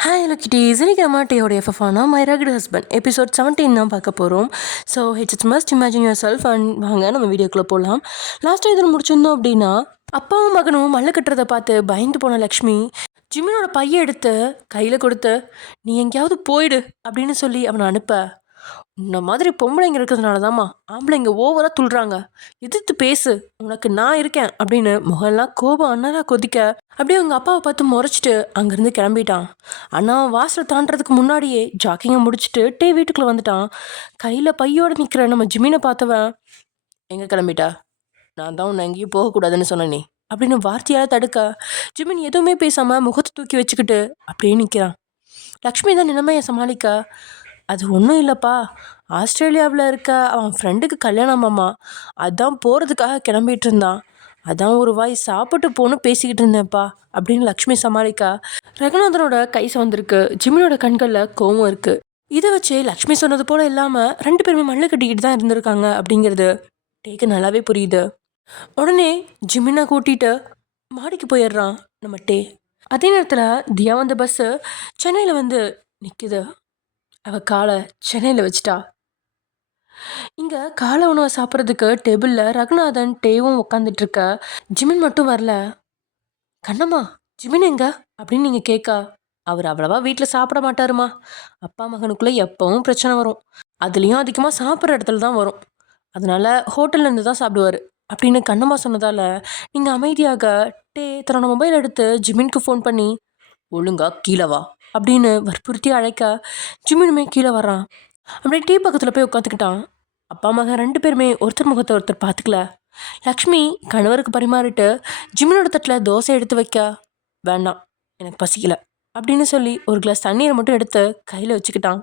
Hi லக்கிட்டீஸ், இன்னைக்கு நம்ம டேயோட எஃப்எஃப்னா my rugged husband episode 17 தான் பார்க்க போகிறோம். So it's must imagine your self and வாங்க நம்ம வீடியோக்குள்ளே போகலாம். லாஸ்ட்டாக இதில் முடிச்சிருந்தோம் அப்படின்னா, அப்பாவும் மகனும் மல்ல கட்டுறதை பார்த்து பயந்து போன லக்ஷ்மி ஜிமினோட பையை எடுத்து கையில் கொடுத்து, நீ எங்கேயாவது போயிடு அப்படின்னு சொல்லி அவனை அனுப்ப, இந்த மாதிரி பொம்பளைங்க இருக்கிறதுனால தாம்மா ஆம்பளைங்க ஓவராக துள்ளுறாங்க, எதிர்த்து பேசு, உனக்கு நான் இருக்கேன் அப்படின்னு முகம்லாம் கோபம் அண்ணனாக கொதிக்க, அப்படியே அவங்க அப்பாவை பார்த்து முறைச்சிட்டு அங்கேருந்து கிளம்பிட்டான். அண்ணா வாசலை தாண்டறதுக்கு முன்னாடியே ஜாக்கிங்கை முடிச்சுட்டு வீட்டுக்குள்ளே வந்துட்டான். கையில் பையோடு நிற்கிற நம்ம ஜிமினை பார்த்தவன், எங்கே கிளம்பிட்டா? நான் தான் உன்னை எங்கேயும் போகக்கூடாதுன்னு சொன்னேனே அப்படின்னு வார்த்தையால் தடுக்க, ஜிமின் எதுவுமே பேசாமல் முகத்தை தூக்கி வச்சுக்கிட்டு அப்படியே நிற்கிறான். லக்ஷ்மி தான் நிலைமையை சமாளிக்க, அது ஒன்றும் இல்லைப்பா, ஆஸ்திரேலியாவில் இருக்க அவன் ஃப்ரெண்டுக்கு கல்யாணமாம்மா, அதான் போகிறதுக்காக கிளம்பிட்டு இருந்தான், அதான் ஒரு வாய் சாப்பிட்டு போன்னு பேசிக்கிட்டு இருந்தேன்ப்பா அப்படின்னு லக்ஷ்மி சமாளிக்கா. ரகுநாதனோட கை சவந்திருக்கு, ஜிமினோட கண்களில் கோவம் இருக்குது. இதை வச்சு லக்ஷ்மி சொன்னது போல் இல்லாமல் ரெண்டு பேருமே மண்ணு கட்டிக்கிட்டு தான் இருந்திருக்காங்க அப்படிங்கிறது டேக்கு நல்லாவே புரியுது. உடனே ஜிமினை கூட்டிகிட்டு மாடிக்கு போயிடுறான் நம்ம டே. அதே நேரத்தில் தியா வந்த பஸ்ஸு சென்னையில் வந்து நிற்குது. அவள் காலை சென்னையில் வச்சிட்டா. இங்கே காலை உணவை சாப்பிட்றதுக்கு டேபிளில் ரகுநாதன் டேவும் உட்காந்துட்ருக்க, ஜிமின் மட்டும் வரல. கண்ணம்மா, ஜிமின் எங்க அப்படின்னு நீங்கள் கேட்கா, அவர் அவ்வளவா வீட்டில் சாப்பிட மாட்டாருமா, அப்பா மகனுக்குள்ளே எப்பவும் பிரச்சனை வரும், அதுலேயும் அதிகமாக சாப்பிட்ற இடத்துல தான் வரும், அதனால ஹோட்டல்லேருந்து தான் சாப்பிடுவார் அப்படின்னு கண்ணம்மா சொன்னதால் நீங்கள் அமைதியாக தன்னோட மொபைல் எடுத்து ஜிமினுக்கு ஃபோன் பண்ணி, ஒழுங்கா கீழே வா அப்படின்னு வற்புறுத்தி அழைக்க, ஜிமினுமே கீழே வர்றான். அப்படியே டீ பக்கத்தில் போய் உட்காந்துக்கிட்டான். அப்பா மகன் ரெண்டு பேருமே ஒருத்தர் முகத்தை ஒருத்தர் பார்த்துக்கல. லக்ஷ்மி கணவருக்கு பரிமாறிட்டு ஜிமினோட தட்டில் தோசை எடுத்து வைக்க, வேண்டாம் எனக்கு பசிக்கல அப்படின்னு சொல்லி ஒரு கிளாஸ் தண்ணீரை மட்டும் எடுத்து கையில் வச்சுக்கிட்டான்.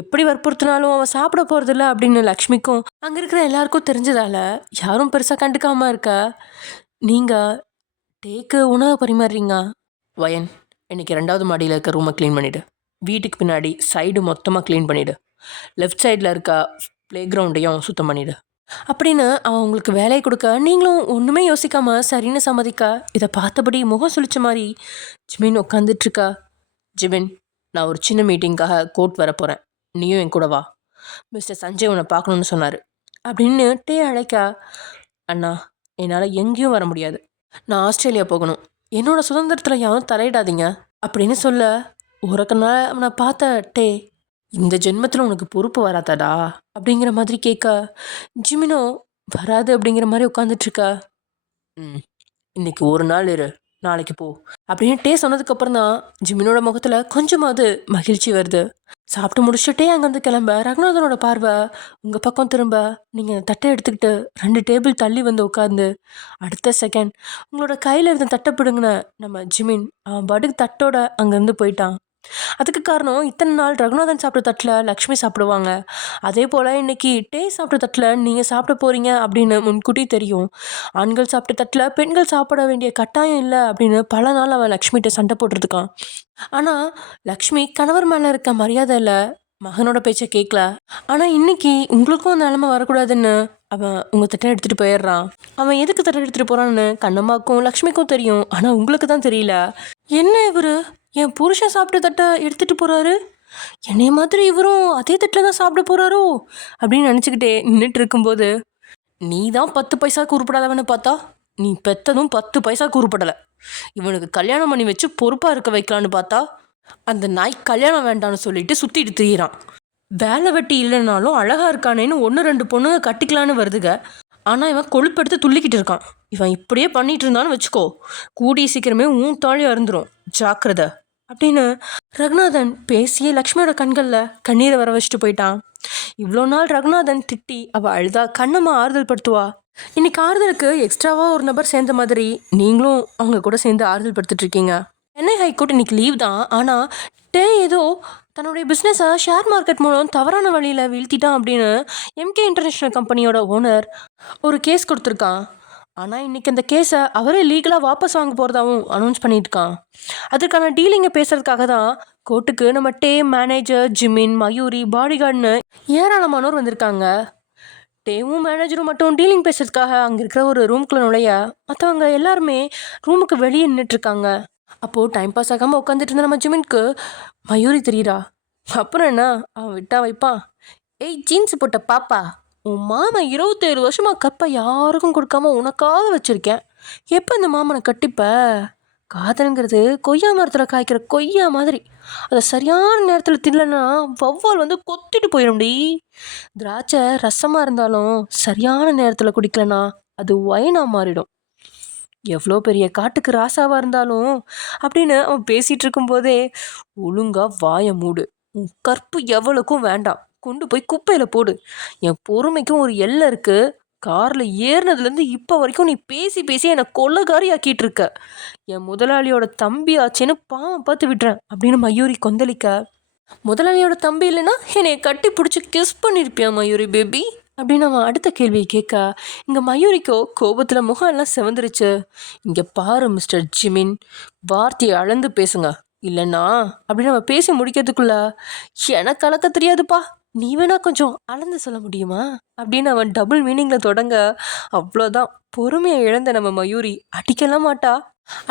எப்படி வற்புறுத்தினாலும் அவன் சாப்பிட போகிறதில்ல அப்படின்னு லக்ஷ்மிக்கும் அங்கே இருக்கிற எல்லாருக்கும் தெரிஞ்சதால யாரும் பெருசாக கண்டுக்காமல் இருக்க, நீங்கள் டேக்கு உணவு பரிமாறுறீங்க. வயன், இன்றைக்கி 2வது மாடியில் இருக்க ரூமை க்ளீன் பண்ணிவிடு, வீட்டுக்கு பின்னாடி சைடு மொத்தமாக க்ளீன் பண்ணிவிடு, லெஃப்ட் சைடில் இருக்க ப்ளே கிரவுண்டையும் சுத்தம் பண்ணிவிடு அப்படின்னு அவன் உங்களுக்கு வேலையை கொடுக்க, நீங்களும் ஒன்றுமே யோசிக்காமல் சரின்னு சம்மதிக்க, இதை பார்த்தபடி முகம் சுழிச்ச மாதிரி ஜிமின் உட்காந்துட்ருக்கா. ஜிமின், நான் ஒரு சின்ன மீட்டிங்காக கோர்ட் வர போகிறேன், நீயும் என் கூட வா, மிஸ்டர் சஞ்சய் உன்னை பார்க்கணுன்னு சொன்னார் அப்படின்னு டே அழைக்க, அண்ணா என்னால் எங்கேயும் வர முடியாது, நான் ஆஸ்திரேலியா போகணும், என்னோட சுதந்திரத்தில் யாரும் தலையிடாதீங்க அப்படின்னு சொல்ல, உறக்கனால அவனை பார்த்த டே, இந்த ஜென்மத்தில் உனக்கு பொறுப்பு வராதாடா அப்படிங்கிற மாதிரி கேட்க, ஜிமினோ வராது அப்படிங்கிற மாதிரி உட்காந்துட்ருக்கா. இன்னைக்கு ஒரு நாள் இரு, நாளைக்கு போ அப்படின்னு டே சொன்னதுக்கப்புறம் தான் ஜிமினோட முகத்தில் கொஞ்சமாவது மகிழ்ச்சி வருது. சாப்பிட்டு முடிச்சுட்டே அங்கேருந்து கிளம்ப, ரகுநாதனோட பார்வை உங்கள் பக்கம் திரும்ப, நீங்கள் தட்டை எடுத்துக்கிட்டு 2 டேபிள் தள்ளி வந்து உட்காந்து அடுத்த செகண்ட் உங்களோட கையில் இருந்த தட்டை பிடுங்கின நம்ம ஜிமின் அவன் பாட்டுக்கு தட்டோட அங்கேருந்து போயிட்டான். அதுக்கு காரணம், இத்தனை நாள் ரகுநாதன் சாப்பிட்ட தட்டில் லக்ஷ்மி சாப்பிடுவாங்க, அதே போல் இன்றைக்கி டே சாப்பிட்ட தட்டில் நீங்கள் சாப்பிட போகிறீங்க அப்படின்னு முன்கூட்டி தெரியும். ஆண்கள் சாப்பிட்ட தட்டில் பெண்கள் சாப்பிட வேண்டிய கட்டாயம் இல்லை அப்படின்னு பல நாள் அவன் லக்ஷ்மிகிட்ட சண்டை போட்டிருக்கான். ஆனால் லக்ஷ்மி கணவர் மேலே இருக்க மரியாதையில் மகனோட பேச்சை கேட்கல. ஆனால் இன்னைக்கு உங்களுக்கும் அந்த நிலைமை வரக்கூடாதுன்னு அவன் உங்கள் தட்டை எடுத்துகிட்டு போயிடுறான். அவன் எதுக்கு தட்டை எடுத்துகிட்டு போகிறான்னு கண்ணம்மாக்கும் லக்ஷ்மிக்கும் தெரியும், ஆனால் உங்களுக்கு தான் தெரியல. என்ன இவர் என் புருஷன் சாப்பிட்ட தட்டை எடுத்துகிட்டு போகிறாரு, என்னைய மாதிரி இவரும் அதே தட்டில் தான் சாப்பிட போகிறாரோ அப்படின்னு நினச்சிக்கிட்டே நின்றுட்டு இருக்கும்போது, நீ தான் 10 பைசாவுக்கு உருப்படாதவன்னு பார்த்தா நீ பெற்றதும் 10 பைசாவுக்கு உருப்படலை, இவனுக்கு கல்யாணம் பண்ணி வச்சு பொறுப்பாக இருக்க வைக்கலான்னு பார்த்தா அந்த நாய் கல்யாணம் வேண்டான்னு சொல்லிட்டு சுற்றிட்டு திரியிறான், வேலை வெட்டி இல்லைனாலும் அழகாக இருக்கானேன்னு 1-2 பொண்ணுங்க கட்டிக்கலான்னு வருதுங்க, ஆனால் இவன் கொழுப்பெடுத்து துள்ளிக்கிட்டு இருக்கான், இவன் இப்படியே பண்ணிகிட்டு இருந்தான்னு வச்சுக்கோ, கூடிய சீக்கிரமே உன் தாலியாக இருந்துடும், ஜாக்கிரதை அப்படின்னு ரகுநாதன் பேசியே லக்ஷ்மியோட கண்களில் கண்ணீரை வர வச்சுட்டு போயிட்டான். இவ்வளோ நாள் ரகுநாதன் திட்டி அவள் அழுதா கண்ணம்மா ஆறுதல் படுத்துவா, இன்னைக்கு ஆறுதலுக்கு எக்ஸ்ட்ராவாக ஒரு நபர் சேர்ந்த மாதிரி நீங்களும் அவங்க கூட சேர்ந்து ஆறுதல் படுத்துட்ருக்கீங்க. சென்னை ஹைகோர்ட் இன்னைக்கு லீவ் தான், ஆனால் டே ஏதோ தன்னுடைய பிஸ்னஸை ஷேர் மார்க்கெட் மூலம் தவறான வழியில் வீழ்த்திட்டான் அப்படின்னு எம்கே இன்டர்நேஷ்னல் கம்பெனியோட ஓனர் ஒரு கேஸ் கொடுத்துருக்கான். ஆனால் இன்றைக்கி அந்த கேஸை அவரே லீகலாக வாபஸ் வாங்க போகிறதாவும் அனௌன்ஸ் பண்ணியிருக்கான். அதுக்கான டீலிங்கை பேசுகிறதுக்காக தான் கோர்ட்டுக்கு நம்ம டே, மேனேஜர் ஜிமின், மயூரி, பாடிகார்டுன்னு ஏராளமானோர் வந்திருக்காங்க. டேவும் மேனேஜரும் மட்டும் டீலிங் பேசுறதுக்காக அங்கே இருக்கிற ஒரு ரூம்குள்ளே நுழைய, மற்றவங்க எல்லாருமே ரூமுக்கு வெளியே நின்றுட்டுருக்காங்க. அப்போது டைம் பாஸ் ஆகாமல் உட்காந்துட்டு இருந்த நம்ம ஜிமின்க்கு மயூரி தெரியுறா. அப்புறம் என்ன, அவன் விட்டா வைப்பான். ஏய் ஜீன்ஸ் போட்ட பாப்பா, உன் மாமன் 27 வருஷமா கப்பை யாருக்கும் கொடுக்காம உனக்காக வச்சிருக்கேன். எப்போ இந்த மாமனை கட்டிப்ப? காதல்ங்கிறது கொய்யா மரத்தில் காய்க்கிற கொய்யா மாதிரி. அதை சரியான நேரத்தில் தின்னலன்னா வௌவால் வந்து கொத்திட்டு போயிடும்டி. திராட்சை ரசமாக இருந்தாலும் சரியான நேரத்தில் குடிக்கலனா அது ஒயினாக மாறிடும். எவ்வளோ பெரிய காட்டுக்கு ராசாவாக இருந்தாலும் அப்படின்னு அவன் பேசிகிட்டு இருக்கும்போதே, ஒழுங்கா வாயை மூடு, உன் கற்பு எவ்வளோக்கும் வேண்டாம், கொண்டு போய் குப்பையில் போடு. என் பொறுமைக்கும் ஒரு எல்லை இருக்குது. காரில் ஏறினதுலேருந்து இப்போ வரைக்கும் நீ பேசி பேசி என்னை கொள்ளக்காரி ஆக்கிட்டு இருக்க. என் முதலாளியோட தம்பி ஆச்சேன்னு பாவம் பார்த்து விடுறேன் அப்படின்னு மயூரி கொந்தளிக்க, முதலாளியோட தம்பி இல்லைன்னா என்னைய கட்டி பிடிச்சி கிஸ் பண்ணியிருப்பியா மயூரி பேபி அப்படின்னு அவன் அடுத்த கேள்வியை கேட்க, இங்கே மயூரிக்கோ கோபத்தில் முகம் எல்லாம் செவந்துருச்சு. இங்கே பாரு மிஸ்டர் ஜிமின், வார்த்தையை அளந்து பேசுங்க, இல்லைன்னா அப்படின்னு அவன் பேசி முடிக்கிறதுக்குள்ள, எனக்கு அளக்க தெரியாதுப்பா, நீ வேணா கொஞ்சம் அளந்து சொல்ல முடியுமா அப்படின்னு அவன் டபுள் மீனிங்கில் தொடங்க, அவ்வளோதான், பொறுமையை இழந்த நம்ம மயூரி அடிக்கலாம் மாட்டா.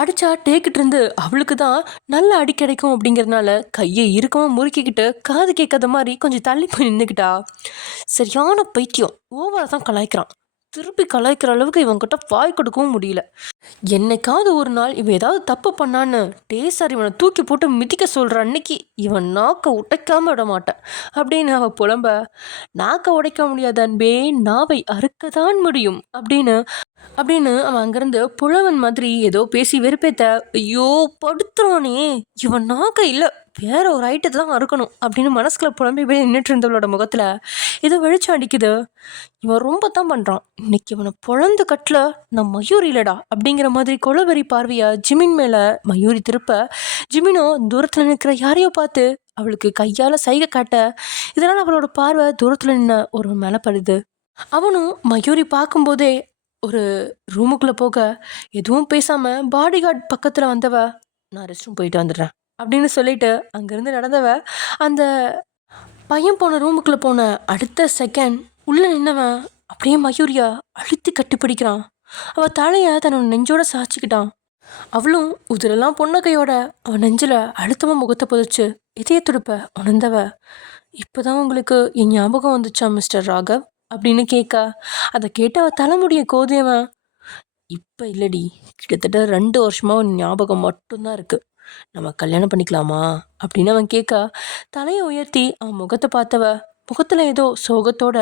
அடிச்சா டேக்கிட்டு இருந்து அவளுக்கு தான் நல்ல அடி கிடைக்கும் அப்படிங்கிறதுனால கையை இறுக்கமாக முறுக்கிக்கிட்டு காது கேட்காத மாதிரி கொஞ்சம் தள்ளி போய் நின்றுக்கிட்டா. சரியான பைத்தியம், ஓவராக தான் கலாய்க்கிறான். திருப்பி கலாய்க்கிற அளவுக்கு இவன்கிட்ட வாய் கொடுக்கவும் முடியல. என்னைக்காவது ஒரு நாள் இவன் ஏதாவது தப்பு பண்ணான்னு டேசார் இவனை தூக்கி போட்டு மிதிக்க சொல்கிற அன்னைக்கு இவன் நாக்கை உடைக்காம விட மாட்டேன் அப்படின்னு அவள் புலம்ப, நாக்கை உடைக்க முடியாத அன்பே, நாவை அறுக்கத்தான் முடியும் அப்படின்னு அவன் அங்கேருந்து புலவன் மாதிரி ஏதோ பேசி வெறுப்பேத்த, ஐயோ படுத்துறானே, இவன் நாக்க இல்லை வேற ஒரு ஐட்டத்தை தான் அறுக்கணும் அப்படின்னு மனசுக்குள்ள புலம்பி போய் நின்றுட்டு இருந்தவளோட முகத்தில் ஏதோ வெளிச்சம் அடிக்குது. இவன் ரொம்ப தான் பண்ணுறான், இன்னைக்கு இவனை பொழந்து கட்டல நான் மயூரி இல்லடா அப்படிங்கிற மாதிரி கொலவெறி பார்வையா ஜிமின் மேலே மயூரி திருப்ப, ஜிமினோ தூரத்தில் நிற்கிற யாரையோ பார்த்து அவளுக்கு கையால் சைகை காட்ட, இதனால் அவளோட பார்வை தூரத்தில் நின்ன ஒரு மேலே படுது. அவனும் மயூரி பார்க்கும்போதே ஒரு ரூமுக்குள்ளே போக எதுவும் பேசாமல் பாடி கார்டு பக்கத்தில் வந்தவ, நான் ரெஸ்ட் ரூம் போயிட்டு வந்துடுறேன் அப்படின்னு சொல்லிட்டு அங்கேருந்து நடந்தவ அந்த பையன் போன ரூமுக்குள்ளே போன அடுத்த செகண்ட் உள்ளே நின்னவன் அப்படியே மயூரியா அழுத்தி கட்டிப்பிடிக்கிறான். அவள் தலையை தன்னோட நெஞ்சோட சாய்ச்சிக்கிட்டான். அவளும் உதிரெல்லாம் பொண்ணு கையோட அவன் நெஞ்சில் அழுத்தமாக முகத்தை புதைச்சு இதய துடுப்ப உணர்ந்தவ, இப்போதான் உங்களுக்கு என் ஞாபகம் வந்துச்சா மிஸ்டர் ராகவ் அப்படின்னு கேட்க, அதை கேட்டு அவள் தலைமுடிய கோதியவன், இப்போ இல்லடி, கிட்டத்தட்ட 2 வருஷமாக உன் ஞாபகம் மட்டும்தான் இருக்குது, நம்ம கல்யாணம் பண்ணிக்கலாமா அப்படின்னு அவன் கேட்க, தலையை உயர்த்தி அவன் முகத்தை பார்த்தவ முகத்தில் ஏதோ சோகத்தோட,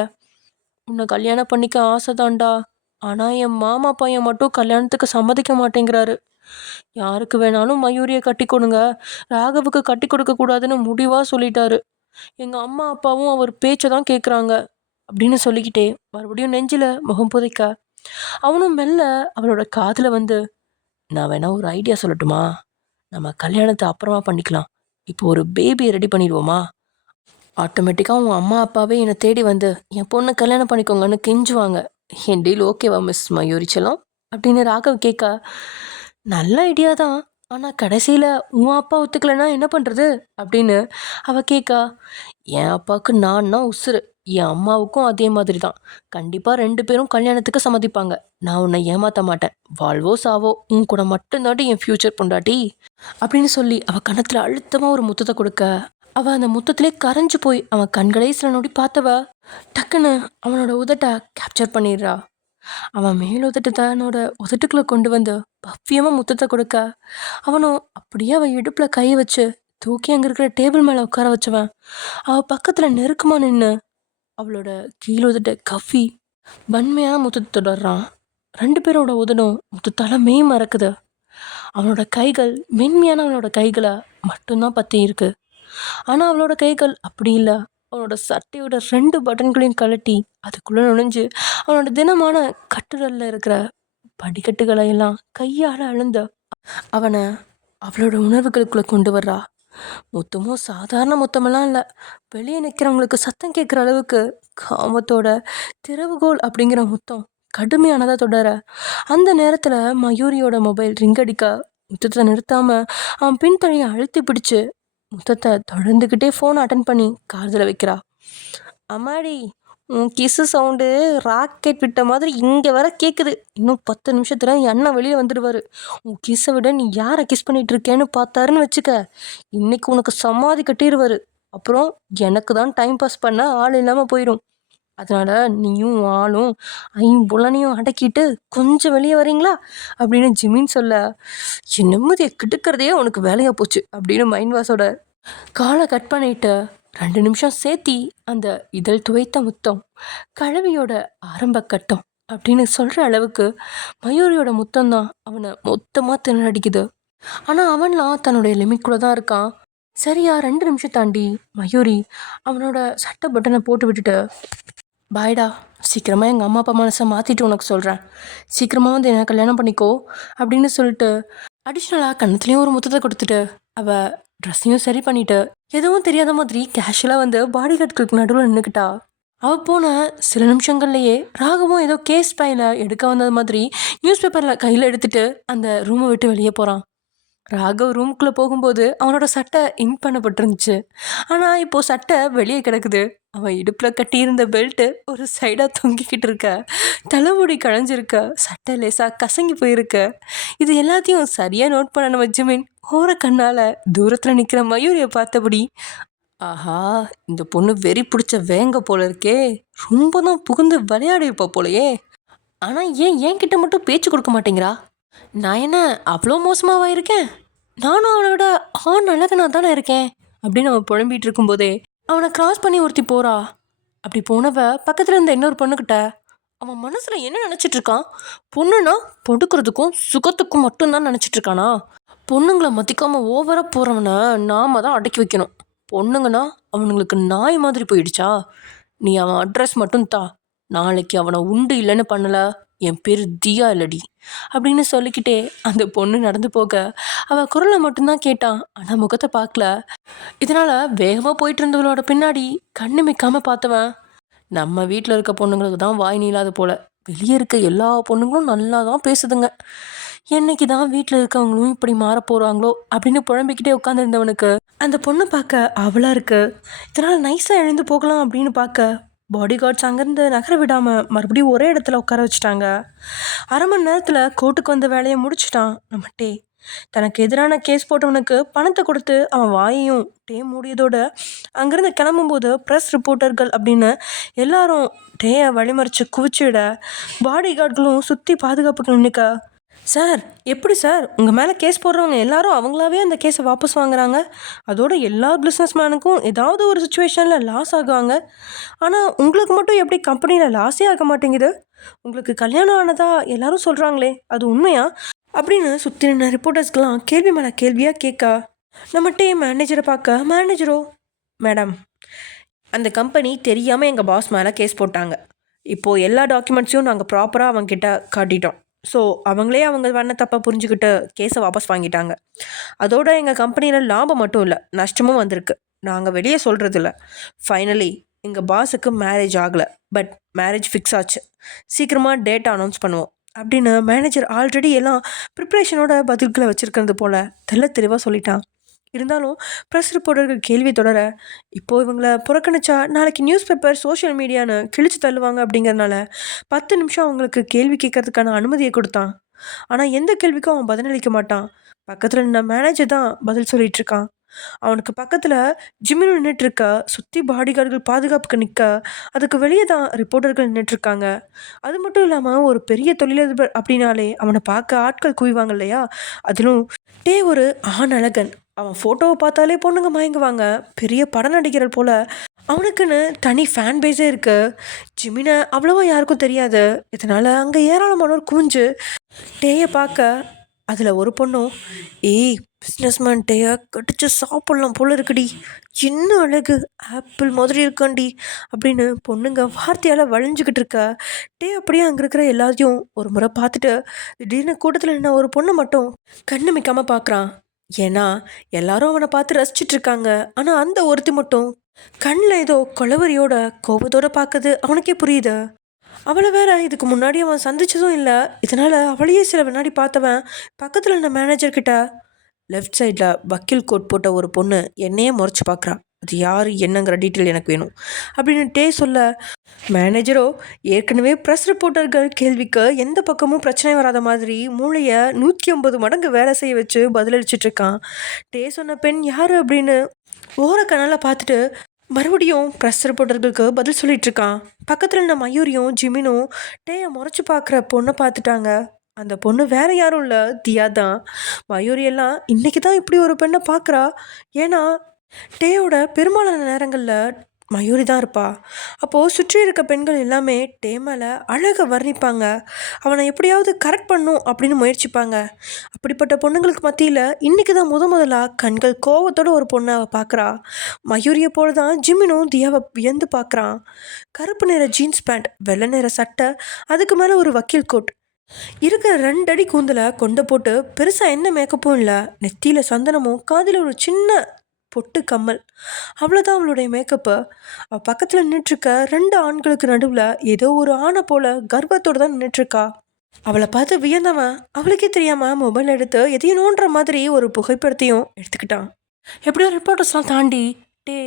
உன்னை கல்யாணம் பண்ணிக்க ஆசைதான்டா, ஆனால் என் மாமா பையன் மட்டும் கல்யாணத்துக்கு சம்மதிக்க மாட்டேங்கிறாரு. யாருக்கு வேணாலும் மயூரியை கட்டி கொடுங்க, ராகவுக்கு கட்டி கொடுக்கக்கூடாதுன்னு முடிவாக சொல்லிட்டாரு. எங்கள் அம்மா அப்பாவும் அவர் பேச்சை தான் கேட்குறாங்க அப்படின்னு சொல்லிக்கிட்டே மறுபடியும் நெஞ்சில் முகம் புதைக்க, அவனும் மெல்ல அவளோட காதில் வந்து, நான் வேணா ஒரு ஐடியா சொல்லட்டுமா, நம்ம கல்யாணத்தை அப்புறமா பண்ணிக்கலாம், இப்போ ஒரு பேபியை ரெடி பண்ணிடுவோமா, ஆட்டோமேட்டிக்காக உன் அம்மா அப்பாவே என்னை தேடி வந்து என் பொண்ணை கல்யாணம் பண்ணிக்கோங்கன்னு கெஞ்சுவாங்க. என் டீல் ஓகேவா மிஸ் மயூரி செல்லம் அப்படின்னு ராகவ் கேட்க, நல்ல ஐடியா தான், ஆனால் கடைசியில் உன் அப்பா ஒத்துக்கலைன்னா என்ன பண்ணுறது அப்படின்னு அவள் கேட்க, என் அப்பாவுக்கு நான்னா உசுறு, என் அம்மாவுக்கும் அதே மாதிரி தான், கண்டிப்பாக 2 பேரும் கல்யாணத்துக்கு சம்மதிப்பாங்க, நான் உன்னை ஏமாற்ற மாட்டேன், வாழ்வோ சாவோ உன் கூட மட்டும்தாட்டி என் ஃப்யூச்சர் பொண்டாட்டி அப்படின்னு சொல்லி அவள் கன்னத்தில் அழுத்தமாக ஒரு முத்தத்தை கொடுக்க, அவள் அந்த முத்தத்திலே கரைஞ்சு போய் அவன் கண்களே சில நொடி பார்த்தவ டக்குன்னு அவனோட உதட்டை கேப்சர் பண்ணிடுறா. அவன் மேல் உதட்டு தன்னோட உதட்டுக்குள்ளே கொண்டு வந்து பவ்யமாக முத்தத்தை கொடுக்க, அவனும் அப்படியே அவள் இடுப்பில் கை வச்சு தூக்கி அங்கே இருக்கிற டேபிள் மேலே உட்கார வச்சவன் அவள் பக்கத்தில் நெருக்கமாக நின்று அவளோட கீழ் உதட்ட கவ்வி வன்மையான முத்தத்தை தொடர்றான். 2 பேரோட உதடும் முத்தத்தால் மெய் மறக்குது. அவனோட கைகள் மென்மையான அவனோட கைகளை மட்டும்தான் பற்றி இருக்கு. ஆனால் அவளோட கைகள் அப்படி இல்லை. அவனோட சட்டையோட 2 பட்டன்களையும் கழட்டி அதுக்குள்ளே நுழைஞ்சு அவனோட தினமான கட்டுரலில் இருக்கிற படிக்கட்டுகளை எல்லாம் கையால் அழுந்த அவனை அவளோட உணர்வுகளுக்குள்ளே கொண்டு வர்றா. முத்தமும் சாதாரண முத்தமெல்லாம் இல்லை, வெளியே நிற்கிறவங்களுக்கு சத்தம் கேட்குற அளவுக்கு காமத்தோட திறவுகோல் அப்படிங்கிற முத்தம் கடுமையானதாக தொடர, அந்த நேரத்தில் மயூரியோட மொபைல் ரிங் அடிக்க முத்தத்தை நிறுத்தாமல் அவன் பின்தொழியை அழுத்தி பிடிச்சு முத்தத்தை தொடர்ந்துக்கிட்டே ஃபோன் அட்டன் பண்ணி காதில் வைக்கிறா. அம்மாடி, உன் கிசு சவுண்டு ராக்கெட் விட்ட மாதிரி இங்கே வர கேட்குது. இன்னும் 10 நிமிஷத்தில் என் அண்ணன் வெளியே வந்துடுவார். உன் கிஸை விட நீ யாரை கிஸ் பண்ணிட்டு இருக்கேன்னு பார்த்தாருன்னு வச்சுக்க, இன்னைக்கு உனக்கு சமாதி கட்டிடுவார். அப்புறம் எனக்கு தான் டைம் பாஸ் பண்ண ஆள் இல்லாமல் போயிடும். அதனால் நீயும் ஆளும் ஐம்புலனையும் அடக்கிட்டு கொஞ்சம் வெளியே வரீங்களா அப்படின்னு ஜிமின் சொல்ல, என் நிம்மதியை கெடுக்கிறதே உனக்கு வேலையாக போச்சு அப்படின்னு மைண்ட் வாஷோட காலை கட் பண்ணிட்டு 2 நிமிஷம் சேர்த்தி அந்த இதழ் துவைத்த முத்தம் கழவியோட ஆரம்ப கட்டம் அப்படின்னு சொல்கிற அளவுக்கு மயூரியோட முத்தம் தான் அவனை மொத்தமாக திணறடிக்குது. ஆனால் அவன்லாம் தன்னுடைய லிமிட்குள்ளே தான் இருக்கான். சரியா 2 நிமிஷம் தாண்டி மயூரி அவனோட சட்டை பட்டனை போட்டு விட்டுட்டு, பாய்டா, சீக்கிரமாக எங்கள் அம்மா அப்பா மனசை மாற்றிட்டு உனக்கு சொல்கிறேன், சீக்கிரமாக வந்து என்ன கல்யாணம் பண்ணிக்கோ அப்படின்னு சொல்லிட்டு அடிஷ்னலாக கண்ணத்துலேயும் ஒரு முத்தத்தை கொடுத்துட்டு அவள் ட்ரெஸ்ஸையும் சரி பண்ணிட்டு எதுவும் தெரியாத மாதிரி கேஷுவலாக வந்து பாடி கார்டுகளுக்கு நடுவில் நின்றுக்கிட்டா. அவள் போன சில நிமிஷங்கள்லையே ராகவும் ஏதோ கேஸ் ஃபைலை எடுக்க வந்தது மாதிரி நியூஸ் பேப்பரில் கையில் எடுத்துகிட்டு அந்த ரூமை விட்டு வெளியே போகிறான். ராகவ் ரூமுக்குள்ளே போகும்போது அவனோட சட்டை இன் பண்ணப்பட்டிருந்துச்சு. ஆனால் இப்போது சட்டை வெளியே கிடக்குது. அவன் இடுப்பில் கட்டியிருந்த பெல்ட்டு ஒரு சைடாக தொங்கிக்கிட்டு இருக்க, தலைமுடி களைஞ்சிருக்க, சட்டை லேசாக கசங்கி போயிருக்க. இது எல்லாத்தையும் சரியாக நோட் பண்ண நம்ம ஜிமின் ஓர கண்ணால் தூரத்தில் நிற்கிற மயூரியை பார்த்தபடி, ஆஹா, இந்த பொண்ணு வெறி பிடிச்ச வேங்க போல இருக்கே, ரொம்ப தான் புகுந்து விளையாடிப்பா போலையே. ஆனால் ஏன் கிட்ட மட்டும் பேச்சு கொடுக்க மாட்டேங்கிறா? நான் என்ன அவ்வளோ மோசமாவா இருக்கேன்? நானும் அவனோட அழகனா தானே இருக்கேன் அப்படின்னு அவன் புலம்பிகிட்டு இருக்கும்போதே அவனை கிராஸ் பண்ணி ஒருத்தி போகிறா. அப்படி போனவ பக்கத்தில் இருந்த இன்னொரு பொண்ணுக்கிட்ட அவன் மனசில் என்ன நினச்சிட்டு இருக்கான்? பொண்ணுன்னா பொடுக்கிறதுக்கும் சுகத்துக்கும் மட்டும்தான் நினச்சிட்டு இருக்கானா? பொண்ணுங்களை மதிக்காமல் ஓவராக போகிறவனை நாம தான் அடக்கி வைக்கணும். பொண்ணுங்கன்னா அவனுங்களுக்கு நாய் மாதிரி போயிடுச்சா? நீ அவன் அட்ரஸ் மட்டும் தா, நாளைக்கு அவனை உண்டு இல்லைன்னு பண்ணல, என் பேர் தியா இல்லடி அப்படின்னு சொல்லிக்கிட்டே அந்த பொண்ணு நடந்து போக அவள் குரலை மட்டும்தான் கேட்டான். ஆனால் முகத்தை பார்க்கல. இதனால் வேகமாக போயிட்டு இருந்தவளோட பின்னாடி கண்ணு மிக்காமல் பார்த்தவன், நம்ம வீட்டில் இருக்க பொண்ணுங்களுக்கு தான் வாய் நீளாது போல, வெளியே இருக்க எல்லா பொண்ணுங்களும் நல்லா தான் பேசுதுங்க, என்னைக்கு தான் வீட்டில் இருக்கவங்களும் இப்படி மாற போகிறாங்களோ அப்படின்னு புழம்பிக்கிட்டே உட்காந்துருந்தவனுக்கு அந்த பொண்ணு பார்க்க அவளாக இருக்கு. இதனால் நைஸாக எழுந்து போகலாம் அப்படின்னு பார்க்க பாடி கார்ட்ஸ் அங்கேருந்து நகர விடாமல் மறுபடியும் ஒரே இடத்துல உட்கார வச்சுட்டாங்க. 1/2 மணி நேரத்தில் கோர்ட்டுக்கு வந்த வேலையை முடிச்சிட்டான் நம்ம டே. தனக்கு எதிரான கேஸ் போட்டவனுக்கு பணத்தை கொடுத்து அவன் வாயையும் டே மூடியதோடு அங்கேருந்து கிளம்பும்போது ப்ரெஸ் ரிப்போர்ட்டர்கள் அப்படின்னு எல்லாரும் டேயை வழிமறித்து குவிச்சிட பாடி கார்டுகளும் சுற்றி பாதுகாப்புக்கு நின்றுக்க, சார் எப்படி சார் உங்கள் மேலே கேஸ் போடுறவங்க எல்லாரும் அவங்களாவே அந்த கேஸை வாபஸ் வாங்குறாங்க, அதோட எல்லா பிஸ்னஸ் மேனுக்கும் ஏதாவது ஒரு சுச்சுவேஷனில் லாஸ் ஆகுவாங்க, ஆனால் உங்களுக்கு மட்டும் எப்படி கம்பெனியில் லாஸே ஆக மாட்டேங்குது, உங்களுக்கு கல்யாணம் ஆனதா எல்லாரும் சொல்கிறாங்களே அது உண்மையா அப்படின்னு சுற்றி நின்ன ரிப்போர்ட்டர்ஸ்க்கெலாம் கேள்வி மேலே கேள்வியாக கேட்க நம்ம டீம் மேனேஜரை பார்க்க மேனேஜரோ, மேடம், அந்த கம்பெனி தெரியாமல் எங்கள் பாஸ் மேலே கேஸ் போட்டாங்க, இப்போது எல்லா டாக்குமெண்ட்ஸையும் நாங்கள் ப்ராப்பராக அவங்கக்கிட்ட காட்டிட்டோம், ஸோ அவங்களே அவங்க பண்ண தப்பாக புரிஞ்சுக்கிட்டு கேஸை வாபஸ் வாங்கிட்டாங்க, அதோட எங்கள் கம்பெனியில் லாபம் மட்டும் இல்லை நஷ்டமும் வந்திருக்கு, நாங்கள் வெளியே சொல்கிறதில்ல, ஃபைனலி எங்கள் பாஸுக்கு மேரேஜ் ஆகலை, பட் மேரேஜ் ஃபிக்ஸ் ஆச்சு, சீக்கிரமாக டேட் அனௌன்ஸ் பண்ணுவோம் அப்படின்னு மேனேஜர் ஆல்ரெடி எல்லாம் ப்ரிப்ரேஷனோட பதில்களை வச்சுருக்கிறது போல் தெளிவாக சொல்லிட்டான். இருந்தாலும் ப்ரெஸ் ரிப்போர்ட்டர்கள் கேள்வி தொடர, இப்போது இவங்களை புறக்கணிச்சா நாளைக்கு நியூஸ் பேப்பர் சோஷியல் மீடியான்னு கிழிச்சு தள்ளுவாங்க அப்படிங்கிறதுனால 10 நிமிஷம் அவங்களுக்கு கேள்வி கேட்கறதுக்கான அனுமதியை கொடுத்தான். ஆனால் எந்த கேள்விக்கும் அவன் பதிலளிக்க மாட்டான். பக்கத்தில் நின்ன மேனேஜர் தான் பதில் சொல்லிட்டு இருக்கான். அவனுக்கு பக்கத்தில் ஜிம்மில் நின்றுட்டுருக்க, சுற்றி பாடிகார்டுகள் பாதுகாப்புக்கு நிற்க, அதுக்கு வெளியே தான் ரிப்போர்ட்டர்கள் நின்றுட்டுருக்காங்க. அது மட்டும் இல்லாமல் ஒரு பெரிய தொழிலதிபர் அப்படின்னாலே அவனை பார்க்க ஆட்கள் குவிவாங்க இல்லையா, அதிலும் டே ஒரு அழகன், அவன் ஃபோட்டோவை பார்த்தாலே பொண்ணுங்க மயங்குவாங்க, பெரிய பட நடிகர்கள் போல், அவனுக்குன்னு தனி ஃபேன் பேஸே இருக்குது. ஜிமினை அவ்வளோவா யாருக்கும் தெரியாது. இதனால் அங்கே ஏராளமானோர் குவிஞ்சு டேயை பார்க்க, அதில் ஒரு பொண்ணும், ஏய் பிஸ்னஸ்மேன் டேயை கடிச்சு சாப்பிட்லாம் போல இருக்குடி, இன்னும் அழகு ஆப்பிள் மாதிரி இருக்காண்டி அப்படின்னு பொண்ணுங்க வார்த்தையால் வழிஞ்சிக்கிட்டு இருக்க, டே அப்படியே அங்கே இருக்கிற எல்லாத்தையும் ஒரு முறை பார்த்துட்டு திடீர்னு கூட்டத்தில் நின்ன ஒரு பொண்ணு மட்டும் கண்ணு மிக்காமல் பார்க்குறான். ஏன்னா எல்லாரும் அவனை பார்த்து ரசிச்சிட்ருக்காங்க. ஆனால் அந்த ஒருத்தி மட்டும் கண்ணில் ஏதோ கொலவரியோட கோபத்தோடு பார்க்குது. அவனுக்கே புரியுது. அவளை வேற இதுக்கு முன்னாடி அவன் சந்திச்சதும் இல்லை. இதனால் அவளையே சில வினாடி பார்த்தவன் பக்கத்தில் இருந்த மேனேஜர்கிட்ட, லெஃப்ட் சைடில் வக்கீல் கோட் போட்ட ஒரு பொண்ணு என்னையே முறைச்சி பார்க்குறான், அது யார் என்னங்கிற டீட்டெயில் எனக்கு வேணும் அப்படின்னு டே சொல்ல, மேனேஜரோ ஏற்கனவே ப்ரெஸ் ரிப்போர்ட்டர்கள் கேள்விக்கு எந்த பக்கமும் பிரச்சனை வராத மாதிரி மூளையை 150 மடங்கு வேலை செய்ய வச்சு பதிலளிச்சிட்டு இருக்கான். டே சொன்ன பெண் யார் அப்படின்னு ஓரக்கணால் பார்த்துட்டு மறுபடியும் ப்ரெஸ் ரிப்போர்ட்டர்களுக்கு பதில் சொல்லிட்டு இருக்கான். பக்கத்தில் இருந்த மயூரியும் ஜிமினும் டேயை முறைச்சி பார்க்குற பொண்ணை பார்த்துட்டாங்க. அந்த பொண்ணு வேற யாரும் இல்லை, தியா தான். மயூரி எல்லாம் இன்னைக்கு தான் இப்படி ஒரு பெண்ணை பார்க்குறா. ஏன்னா டேயோட பெரும்பாலான நேரங்களில் மயூரி தான் இருப்பா. அப்போது சுற்றி இருக்க பெண்கள் எல்லாமே டே மேலே அழகை வர்ணிப்பாங்க, அவனை எப்படியாவது கரெக்ட் பண்ணும் அப்படின்னு முயற்சிப்பாங்க. அப்படிப்பட்ட பொண்ணுங்களுக்கு மத்தியில் இன்றைக்கி தான் முதலாக கண்கள் கோவத்தோட ஒரு பொண்ணை அவள் பார்க்குறா. மயூரியை போல தான் ஜிமினும் தியாவை வியந்து பார்க்குறான். கருப்பு நிற ஜீன்ஸ் பேண்ட், வெள்ளை நிற சட்டை, அதுக்கு மேலே ஒரு வக்கீல் கோட், இருக்கிற 2 அடி கூந்தலை கொண்டை போட்டு பெருசாக எந்த மேக்கப்பும் இல்லை, நெத்தியில் சந்தனமும் காதில் ஒரு சின்ன பொட்டு கம்மல், அவ்வளோதான் அவளுடைய மேக்கப்பு. அவள் பக்கத்தில் நின்றுட்டுருக்க 2 ஆண்களுக்கு நடுவில் ஏதோ ஒரு ஆணை போல கர்வத்தோடு தான் நின்றுட்டுருக்கா. அவளை பார்த்து வியந்தவன் அவளுக்கே தெரியாமல் மொபைல் எடுத்து எதையும் நோண்டுற மாதிரி ஒரு புகைப்படத்தையும் எடுத்துக்கிட்டான். எப்படியோ ரிப்போர்ட்டர்ஸ்லாம் தாண்டி டே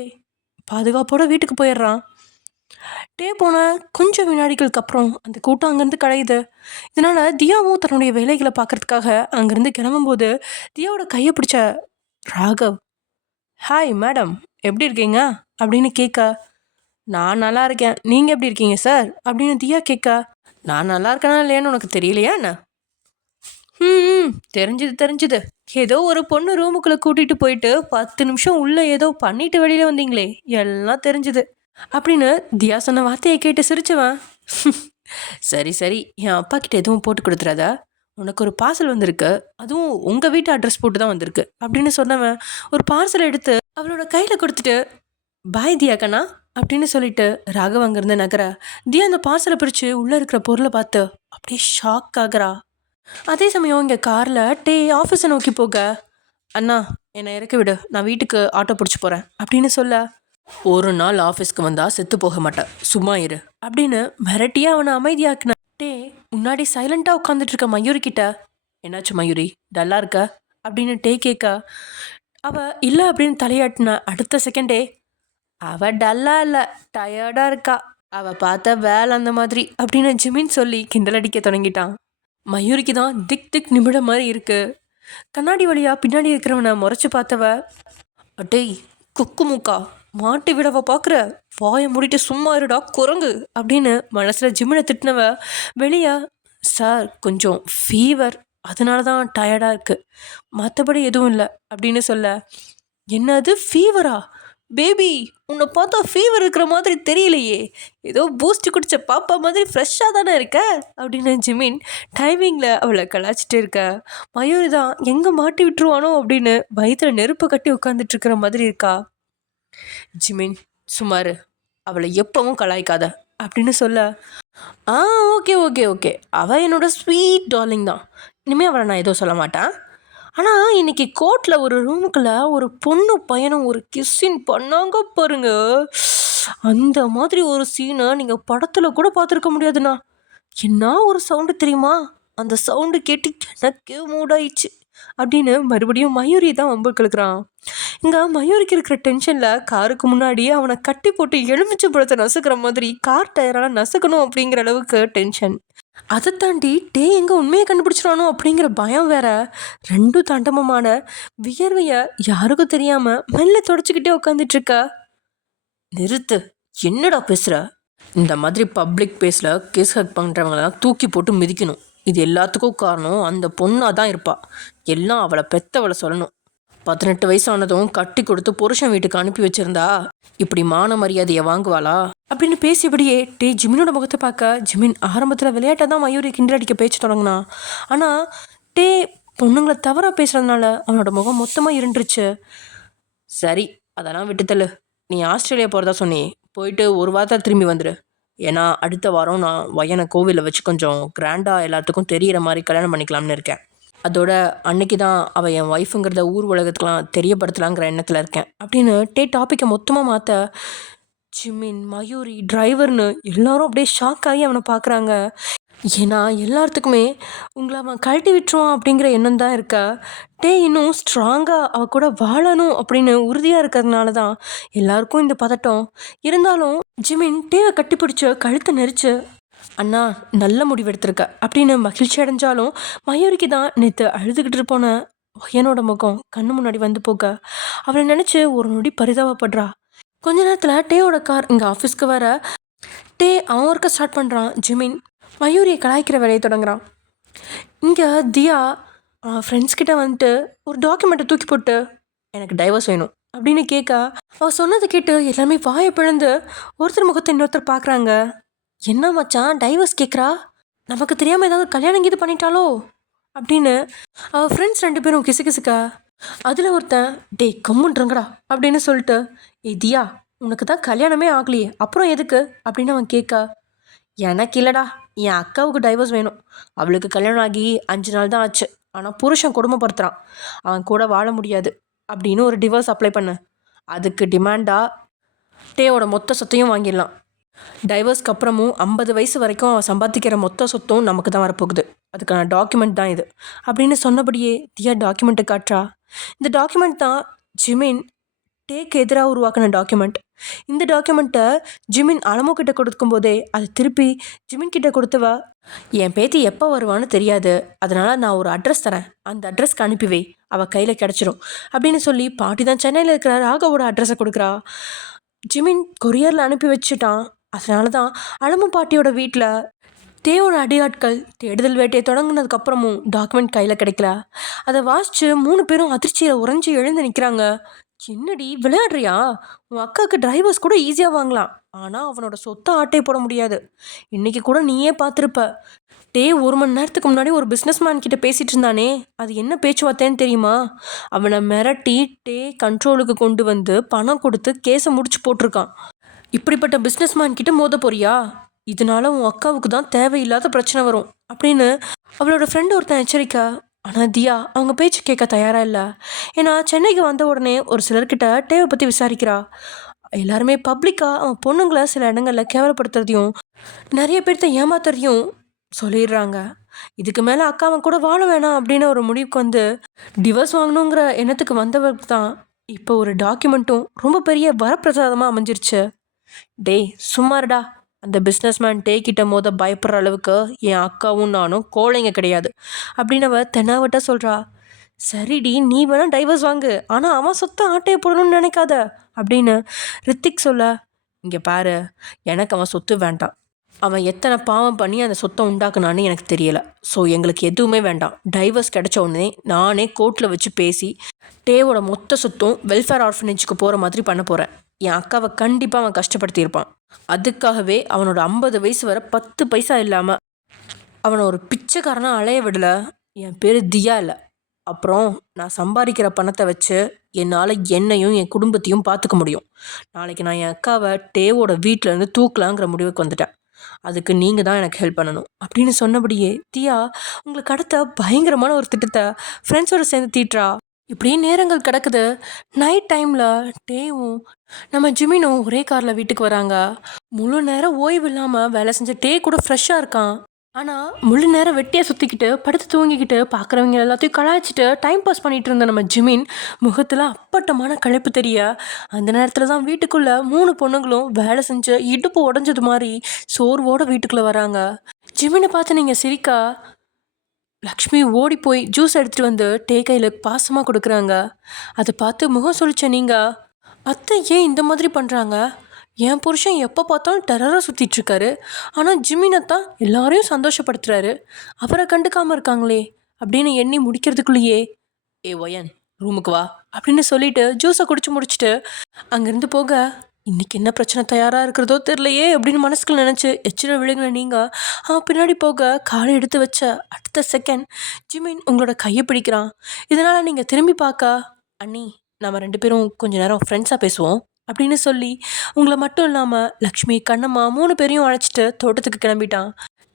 பாதுகாப்போட வீட்டுக்கு போயிடுறான். டே போன கொஞ்சம் வினாடிகளுக்கு அப்புறம் அந்த கூட்டம் அங்கேருந்து கலையுது. இதனால் தியாவும் தன்னுடைய வேலைகளை பார்க்குறதுக்காக அங்கேருந்து கிளம்பும்போது தியாவோட கையை பிடிச்ச ராகவ், ஹாய் மேடம், எப்படி இருக்கீங்க அப்படின்னு கேட்க, நான் நல்லா இருக்கேன், நீங்கள் எப்படி இருக்கீங்க சார் அப்படின்னு தியா கேட்க, நான் நல்லா இருக்கேனா இல்லையான்னு உனக்கு தெரியலையா என்ன? தெரிஞ்சுது. ஏதோ ஒரு பொண்ணு ரூமுக்குள்ளே கூட்டிகிட்டு போயிட்டு 10 நிமிஷம் உள்ளே ஏதோ பண்ணிட்டு வெளியில் வந்தீங்களே, எல்லாம் தெரிஞ்சுது அப்படின்னு தியா சொன்ன வார்த்தையை கேட்டு சிரிச்சவன், சரி என் அப்பா கிட்ட எதுவும் போட்டு கொடுத்துறாதா, உனக்கு ஒரு பார்சல் வந்திருக்கு, அதுவும் உங்கள் வீட்டு அட்ரஸ் போட்டு தான் வந்திருக்கு அப்படின்னு சொன்னவன் ஒரு பார்சல் எடுத்து அவளோட கையில் கொடுத்துட்டு, பாய் தியா கண்ணா அப்படின்னு சொல்லிட்டு ராகவ் அங்கேருந்து நகர தியா அந்த பார்சலை பிரித்து உள்ளே இருக்கிற பொருளை பார்த்து அப்படியே ஷாக் ஆகுறா. அதே சமயம் இங்கே காரில் டே ஆஃபீஸை நோக்கி போக, அண்ணா என்னை இறக்கி விடு, நான் வீட்டுக்கு ஆட்டோ பிடிச்சி போகிறேன் அப்படின்னு சொல்ல, ஒரு நாள் ஆஃபீஸ்க்கு வந்தால் செத்து போக மாட்டேன், சும்மா இரு அப்படின்னு மிரட்டியாக அவனை அமைதியாக்குன டே முன்னாடி சைலண்டாக உட்காந்துட்டு இருக்க மயூரி கிட்ட, என்னாச்சு மயூரி டல்லாக இருக்க அப்படின்னு டே கேட்க, அவள் இல்லை அப்படின்னு தலையாட்டின அடுத்த செகண்டே, அவள் டல்லாக இல்லை டயர்டாக இருக்கா, அவள் பார்த்த வேலை அந்த மாதிரி அப்படின்னு ஜிமின் சொல்லி கிண்டல் அடிக்க தொடங்கிட்டான். மயூரிக்கு தான் திக் நிமிட மாதிரி இருக்கு. கண்ணாடி வழியாக பின்னாடி இருக்கிறவனை முறைச்சி பார்த்தவ, அட்டேய் குக்கு மூக்கா மாட்டி விடவ பார்க்குற, வாயை மூடிட்டு சும்மா இருடா குரங்கு அப்படின்னு மனசில் ஜிம்மினை திட்டினவ வெளியே, சார் கொஞ்சம் ஃபீவர் அதனால தான் டயர்டாக இருக்குது, மற்றபடி எதுவும் இல்லை அப்படின்னு சொல்ல, என்னது ஃபீவரா பேபி, உன்னை பார்த்தா ஃபீவர் இருக்கிற மாதிரி தெரியலையே, ஏதோ பூஸ்ட் குடித்த பாப்பா மாதிரி ஃப்ரெஷ்ஷாக தானே இருக்க அப்படின்னு ஜிமின் டைமிங்கில் அவளை கலாச்சிட்டு இருக்க. மயூரி தான் எங்கே மாட்டி விட்டுருவானோ அப்படின்னு வயிற்றில் நெருப்பு கட்டி உட்காந்துட்ருக்கிற மாதிரி இருக்கா. ஜிமின் சுமார், அவளை எப்பவும் கலாய்க்காத அப்படின்னு சொல்ல, ஓகே அவள் என்னோட ஸ்வீட் டார்லிங் தான், இனிமேல் அவளை நான் எதுவும் சொல்ல மாட்டேன். ஆனால் இன்னைக்கு கோர்ட்டில் ஒரு ரூமுக்குள்ள ஒரு பொண்ணு பையனும் ஒரு கிஸ்ஸின் பண்ணாங்க பாருங்க, அந்த மாதிரி ஒரு சீனை நீங்கள் படத்தில் கூட பார்த்துருக்க முடியாதுண்ணா. என்ன ஒரு சவுண்டு தெரியுமா, அந்த சவுண்டு கேட்டு எனக்கு மூடாயிடுச்சு அப்படின்னு மறுபடியும் மயூரி தான் வம்பு கிழக்குறான். இங்கே மயூரிக்கு இருக்கிற டென்ஷனில் காருக்கு முன்னாடி அவனை கட்டி போட்டு எலுமிச்சை பழத்தை நசுக்கிற மாதிரி கார் டயரால் நசுக்கணும் அப்படிங்கிற அளவுக்கு டென்ஷன். அதை தாண்டி டே எங்கே உண்மையை கண்டுபிடிச்சிடானோ அப்படிங்கிற பயம் வேற. 2 தாண்டவமான வியர்வையை யாருக்கும் தெரியாமல் மெல்ல தொடச்சிக்கிட்டே உட்காந்துட்ருக்க. நிறுத்து, என்னடா பேசுகிற, இந்த மாதிரி பப்ளிக் பிளேஸில் கேஸ் ஹக் பண்ணுறவங்களாம் தூக்கி போட்டு மிதிக்கணும். இது எல்லாத்துக்கும் காரணம் அந்த பொண்ணாக தான் இருப்பாள், எல்லாம் அவளை பெத்தவளை சொல்லணும். 18 வயசானதும் கட்டி கொடுத்து புருஷன் வீட்டுக்கு அனுப்பி வச்சிருந்தா இப்படி மான மரியாதையை வாங்குவாளா அப்படின்னு பேசியபடியே டே ஜிமினோட முகத்தை பார்க்க, ஜிமின் ஆரம்பத்தில் விளையாட்டை தான் மயூரி கிண்டடிக்க பேச்சு தொடங்கினான். ஆனால் டே பொண்ணுங்களை தவறாக பேசுகிறதுனால அவனோட முகம் மொத்தமாக இருண்டுருச்சு. சரி அதெல்லாம் விட்டுத்தள்ளு, நீ ஆஸ்திரேலியா போகிறதா சொன்னி, போயிட்டு ஒரு வாரத்தில் திரும்பி வந்துடு. ஏன்னா அடுத்த வாரம் நான் வயனை கோவிலில் வச்சு கொஞ்சம் கிராண்டாக எல்லாத்துக்கும் தெரிகிற மாதிரி கல்யாணம் பண்ணிக்கலாம்னு இருக்கேன். அதோட அன்னைக்கு தான் அவள் என் ஒய்ஃபுங்கிறத ஊர் உலகத்துக்கெலாம் தெரியப்படுத்தலாங்கிற எண்ணத்தில் இருக்கேன் அப்படின்னு டே டாப்பிக்கை மொத்தமாக மாற்ற, ஜிமின் மயூரி டிரைவர்னு எல்லாரும் அப்படியே ஷாக் ஆகி அவனை பார்க்குறாங்க. ஏன்னா எல்லாத்துக்குமே உங்களை அவன் கழட்டி விட்டுருவான் அப்படிங்கிற எண்ணம் தான் இருக்கா. டே இன்னும் ஸ்ட்ராங்காக அவ கூட வாழணும் அப்படின்னு உறுதியாக இருக்கிறதுனால தான் எல்லாருக்கும் இந்த பதட்டம். இருந்தாலும் ஜிமின் டேவை கட்டிப்பிடிச்சு கழுத்தை நெரிச்சு, அண்ணா நல்ல முடிவெடுத்திருக்க அப்படின்னு மகிழ்ச்சி அடைஞ்சாலும் மயூரிக்கு தான் நேற்று அழுதுகிட்டு போன பையனோட முகம் கண்ணு முன்னாடி வந்து போக அவளை நினச்சி ஒரு நொடி பரிதாபப்படுறா. கொஞ்ச நேரத்தில் டேயோட கார் இங்கே ஆஃபீஸ்க்கு வர டே அவன் ஒர்க்கை ஸ்டார்ட் பண்ணுறான். ஜிமின் மயூரியை கலாய்க்கிற வேலையை தொடங்குறான். இங்கே தியா ஃப்ரெண்ட்ஸ் கிட்ட வந்துட்டு ஒரு டாக்குமெண்ட்டை தூக்கி போட்டு எனக்கு டைவர்ஸ் வேணும் அப்படின்னு கேட்க அவள் சொன்னதை கேட்டு எல்லாமே வாயை பிழந்து ஒருத்தர் முகத்தை இன்னொருத்தர் பார்க்குறாங்க. என்ன மச்சான் டைவர்ஸ் கேட்குறா, நமக்கு தெரியாமல் ஏதாவது கல்யாணம் இது பண்ணிட்டாலோ அப்படின்னு அவள் ஃப்ரெண்ட்ஸ் 2 பேரும் கிசுகிசுக்கா. அதில் ஒருத்தன் டே கம்முன்றங்கடா அப்படின்னு சொல்லிட்டு, தியா உனக்கு தான் கல்யாணமே ஆகலையே அப்புறம் எதுக்கு அப்படின்னு அவன் கேட்க, எனக்கு இல்லைடா, என் அக்காவுக்கு டைவர்ஸ் வேணும். அவளுக்கு கல்யாணம் ஆகி 5 நாள் தான் ஆச்சு. ஆனால் புருஷன் கொடுமைப்படுத்துகிறான், அவன் கூட வாழ முடியாது அப்படின்னு ஒரு டிவோர்ஸ் அப்ளை பண்ண. அதுக்கு டிமாண்டாக டேவோட மொத்த சொத்தையும் வாங்கிடலாம். டைவர்ஸ்க்கு அப்புறமும் 50 வயசு வரைக்கும் அவன் சம்பாதிக்கிற மொத்த சொத்தும் நமக்கு தான் வரப்போகுது. அதுக்கான டாக்குமெண்ட் தான் இது அப்படின்னு சொன்னபடியே தியா டாக்குமெண்ட்டை காட்டுறா. இந்த டாக்குமெண்ட் தான் ஜிமின் டேக்கு எதிராக உருவாக்கின டாக்குமெண்ட். இந்த டாக்குமெண்ட்டை ஜிமின் அலமோ கிட்ட கொடுக்கும்போதே அதை திருப்பி ஜிமின் கிட்ட கொடுத்தவா, என் பேத்தி எப்போ வருவான்னு தெரியாது, அதனால் நான் ஒரு அட்ரஸ் தரேன், அந்த அட்ரஸ்க்கு அனுப்பிவை, அவள் கையில் கிடச்சிரும் அப்படின்னு சொல்லி பாட்டி தான் சென்னையில் இருக்கிற ராகவோட அட்ரஸை கொடுக்குறா. ஜிமின் கொரியரில் அனுப்பி வச்சுட்டான். அதனால தான் அலமு பாட்டியோட வீட்டில் தேவோட அடியாட்கள் தேடுதல் வேட்டையை தொடங்கினதுக்கப்புறமும் டாக்குமெண்ட் கையில் கிடைக்கல. அதை வாசித்து 3 பேரும் அதிர்ச்சியில் உறைஞ்சி எழுந்து நிற்கிறாங்க. என்னடி விளையாடுறியா, உன் அக்காவுக்கு டிரைவர்ஸ் கூட ஈஸியாக வாங்கலாம், ஆனால் அவனோட சொத்தை ஆட்டை போட முடியாது. இன்றைக்கி கூட நீயே பார்த்துருப்ப, டே 1 மணி நேரத்துக்கு முன்னாடி ஒரு பிஸ்னஸ் மேன் கிட்ட பேசிகிட்டு இருந்தானே, அது என்ன பேச்சுவார்த்தைன்னு தெரியுமா? அவனை மிரட்டி டே கண்ட்ரோலுக்கு கொண்டு வந்து பணம் கொடுத்து கேஸை முடிச்சு போட்டிருக்கான். இப்படிப்பட்ட பிஸ்னஸ் மேன் கிட்ட மோத போறியா, இதனால உன் அக்காவுக்கு தான் தேவையில்லாத பிரச்சனை வரும் அப்படின்னு அவளோட ஃப்ரெண்டு ஒருத்தன் எச்சரிக்கா. ஆனால் தியா அவங்க பேச்சு கேட்க தயாராக இல்லை. ஏன்னா சென்னைக்கு வந்த உடனே ஒரு சிலர்கிட்ட டேவை பற்றி விசாரிக்கிறா. எல்லாருமே பப்ளிக்காக அவன் பொண்ணுங்களை சில இடங்களில் கேவலப்படுத்துறதையும் நிறைய பேர்த்த ஏமாத்துறதையும் சொல்லிடுறாங்க. இதுக்கு மேலே அக்காவன் கூட வாழ வேணாம் அப்படின்னு ஒரு முடிவுக்கு வந்து டிவோர்ஸ் வாங்கணுங்கிற எண்ணத்துக்கு வந்தவருக்கு தான் இப்போ ஒரு டாக்குமெண்ட்டும் ரொம்ப பெரிய வரப்பிரசாதமாக அமைஞ்சிருச்சு. டேய் சும்மாருடா, அந்த பிஸ்னஸ்மேன் டே கிட்ட மோத பயப்படுற அளவுக்கு என் அக்காவும் நானும் கோழைங்க கிடையாது அப்படின்னு அவ தென்னாவட்ட சொல்கிறா. சரிடி, நீ வேணா டைவர்ஸ் வாங்கு, ஆனால் அவன் சொத்தை ஆட்டையை போடணும்னு நினைக்காத அப்படின்னு ரித்திக் சொல்ல, இங்கே பாரு, எனக்கு அவன் சொத்து வேண்டாம். அவன் எத்தனை பாவம் பண்ணி அந்த சொத்தை உண்டாக்குனான்னு எனக்கு தெரியலை. ஸோ எங்களுக்கு எதுவுமே வேண்டாம். டைவர்ஸ் கிடைச்ச உடனே நானே கோர்ட்டில் வச்சு பேசி டேவோட மொத்த சொத்தும் வெல்ஃபேர் ஆர்ஃபனேஜுக்கு போகிற மாதிரி பண்ண போகிறேன். என் அக்காவை கண்டிப்பாக அவன் கஷ்டப்படுத்தியிருப்பான். அதுக்காகவே அவனோட 50 வயசு வரை 10 பைசா இல்லாமல் அவனை ஒரு பிச்சைக்காரனாக அலைய விடலை. என் பேர் தியா இல்லை. அப்புறம் நான் சம்பாதிக்கிற பணத்தை வச்சு என்னால் என்னையும் என் குடும்பத்தையும் பார்த்துக்க முடியும். நாளைக்கு நான் என் அக்காவை டேவோட வீட்டிலேருந்து தூக்கலாங்கிற முடிவுக்கு வந்துட்டேன். அதுக்கு நீங்கள் தான் எனக்கு ஹெல்ப் பண்ணணும் அப்படின்னு சொன்னபடியே தியா உங்களுக்கு அடுத்த பயங்கரமான ஒரு திட்டத்தை ஃப்ரெண்ட்ஸோடு சேர்ந்து தீட்டுறா. இப்படி நேரங்கள் கிடக்குது. நைட் டைமில் டேவும் நம்ம ஜிமினும் ஒரே காரில் வீட்டுக்கு வராங்க. முழு நேரம் ஓய்வு இல்லாமல் வேலை செஞ்ச டே கூட ஃப்ரெஷ்ஷாக இருக்கான். ஆனால் முழு நேரம் வெட்டியாக சுற்றிக்கிட்டு படுத்து தூங்கிக்கிட்டு பார்க்குறவங்க எல்லாத்தையும் கலாய்ச்சிட்டு டைம் பாஸ் பண்ணிகிட்டு இருந்த நம்ம ஜிமின் முகத்தில் அப்பட்டமான களைப்பு தெரிய, அந்த நேரத்தில் தான் வீட்டுக்குள்ளே 3 பொண்ணுங்களும் வேலை செஞ்சு இடுப்பு உடஞ்சது மாதிரி சோர்வோடு வீட்டுக்குள்ளே வராங்க. ஜிமினை பார்த்து நீங்கள் சிரிக்கா. லக்ஷ்மி ஓடி போய் ஜூஸ் எடுத்துகிட்டு வந்து டே கையில் பாசமாக கொடுக்குறாங்க. அதை பார்த்து முகம் சொல்லிச்ச நீங்கள், அத்தை ஏன் இந்த மாதிரி பண்ணுறாங்க? என் புருஷன் எப்போ பார்த்தாலும் டெரராக சுற்றிட்டுருக்காரு, ஆனால் ஜிமினைத்தான் எல்லாரையும் சந்தோஷப்படுத்துகிறாரு, அவரை கண்டுக்காமல் இருக்காங்களே அப்படின்னு எண்ணி முடிக்கிறதுக்குள்ளேயே, ஒயன் ரூமுக்கு வா அப்படின்னு சொல்லிட்டு ஜூஸை குடிச்சு முடிச்சுட்டு அங்கேருந்து போக, இன்றைக்கி என்ன பிரச்சனை தயாராக இருக்கிறதோ தெரிலையே அப்படின்னு மனசுக்குள்ள நினச்சி எச்சிர விழுங்கின நீங்கள் அவன் பின்னாடி போக காலை எடுத்து வச்ச அடுத்த செகண்ட் ஜிமின் உங்களோட கையை பிடிக்கிறான். இதனால் நீங்கள் திரும்பி பார்க்க, அண்ணி நம்ம 2 பேரும் கொஞ்ச நேரம் ஃப்ரெண்ட்ஸாக பேசுவோம் அப்படின்னு சொல்லி உங்களை மட்டும் இல்லாமல் லக்ஷ்மி கண்ணம்மா 3 பேரையும் அழைச்சிட்டு தோட்டத்துக்கு கிளம்பிட்டான்.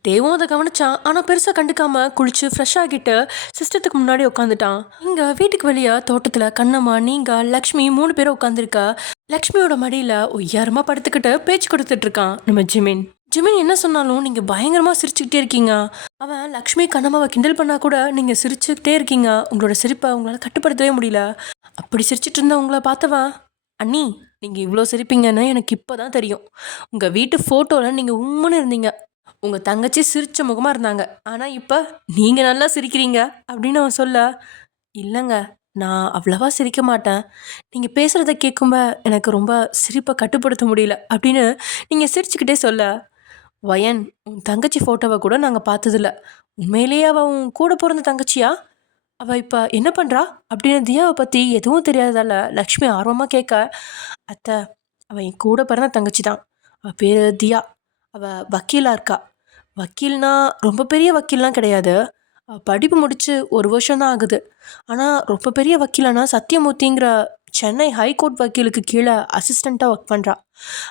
தேவும் அதை கவனிச்சான். ஆனால் பெருசாக கண்டுக்காமல் குளிச்சு ஃப்ரெஷ் ஆகிட்டு சிஸ்டத்துக்கு முன்னாடி உட்காந்துட்டான். இங்கே வீட்டுக்கு வெளியே தோட்டத்தில் கண்ணம்மா நீங்கள் லக்ஷ்மி 3 பேரும் உட்காந்துருக்கா. லக்ஷ்மியோட மடியில் ஒய்யாரமாக படுத்துக்கிட்டு பேச்சு கொடுத்துட்ருக்கான் நம்ம ஜிமின். ஜிமின் என்ன சொன்னாலும் நீங்கள் பயங்கரமாக சிரிச்சுக்கிட்டே இருக்கீங்க. அவன் லக்ஷ்மி கண்ணம்மாவை கிண்டல் பண்ணால் கூட நீங்கள் சிரிச்சுக்கிட்டே இருக்கீங்க. உங்களோட சிரிப்பை உங்களால் கட்டுப்படுத்தவே முடியல. அப்படி சிரிச்சிட்டு இருந்த உங்களை பார்த்தவன், அண்ணி நீங்கள் இவ்வளோ சிரிப்பீங்கன்னு எனக்கு இப்போ தான் தெரியும். உங்கள் வீட்டு ஃபோட்டோவில் நீங்கள் உம்முன்னு இருந்தீங்க. உங்கள் தங்கச்சி சிரிச்ச முகமாக இருந்தாங்க. ஆனால் இப்போ நீங்கள் நல்லா சிரிக்கிறீங்க அப்படின்னு அவன் சொல்ல, இல்லைங்க நான் அவ்வளவா சிரிக்க மாட்டேன். நீங்கள் பேசுகிறத கேட்கும்ப எனக்கு ரொம்ப சிரிப்பை கட்டுப்படுத்த முடியல அப்படின்னு நீங்கள் சிரிச்சுக்கிட்டே சொல்ல, வயன் உன் தங்கச்சி ஃபோட்டோவை கூட நாங்கள் பார்த்ததில்ல. உண்மையிலேயே அவள் உன் கூட பிறந்த தங்கச்சியா? அவள் இப்போ என்ன பண்ணுறா அப்படின்னு தியாவை பற்றி எதுவும் தெரியாததால் லக்ஷ்மி ஆர்வமாக கேட்க, அத்தை அவள் என் கூட பிறந்த தங்கச்சி தான். அவள் பேர் தியா. அவள் வக்கீலாக இருக்கா. வக்கீல்னா ரொம்ப பெரிய வக்கீல்லாம் கிடையாது. படிப்பு முடித்து 1 வருஷம் தான் ஆகுது. ஆனால் ரொம்ப பெரிய வக்கீலானா சத்யமூர்த்திங்கிற சென்னை ஹைகோர்ட் வக்கீலுக்கு கீழே அசிஸ்டண்ட்டாக ஒர்க் பண்ணுறா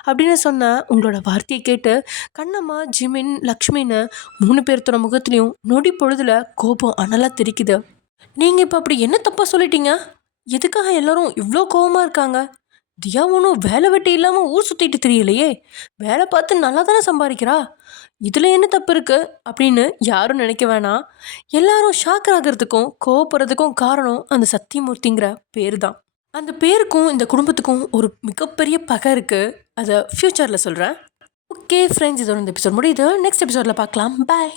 அப்படின்னு சொன்ன உங்களோட வார்த்தையை கேட்டு கண்ணம்மா, ஜிமின், லக்ஷ்மின்னு 3 பேர்த்தோட முகத்துலேயும் நொடி பொழுதுல கோபம் அனலாக தெரிக்குது. நீங்கள் இப்போ அப்படி என்ன தப்பாக சொல்லிட்டீங்க? எதுக்காக எல்லாரும் இவ்வளோ கோபமாக இருக்காங்க? தியா ஒன்றும் வேலை வெட்டி இல்லாமல் ஊர் சுற்றிட்டு தெரியலையே. வேலை பார்த்து நல்லா தானே சம்பாதிக்கிறா. இதில் என்ன தப்பு இருக்குது அப்படின்னு யாரும் நினைக்க வேணாம். எல்லாரும் ஷாக் ஆகிறதுக்கும் கோவப்படுறதுக்கும் காரணம் அந்த சத்தியமூர்த்திங்கிற பேர் தான். அந்த பேருக்கும் இந்த குடும்பத்துக்கும் ஒரு மிகப்பெரிய பகை இருக்குது. அதை ஃப்யூச்சரில் சொல்கிறேன். ஓகே ஃப்ரெண்ட்ஸ், இதோட இந்த எபிசோட் முடியுது. நெக்ஸ்ட் எபிசோடில் பார்க்கலாம். பாய்.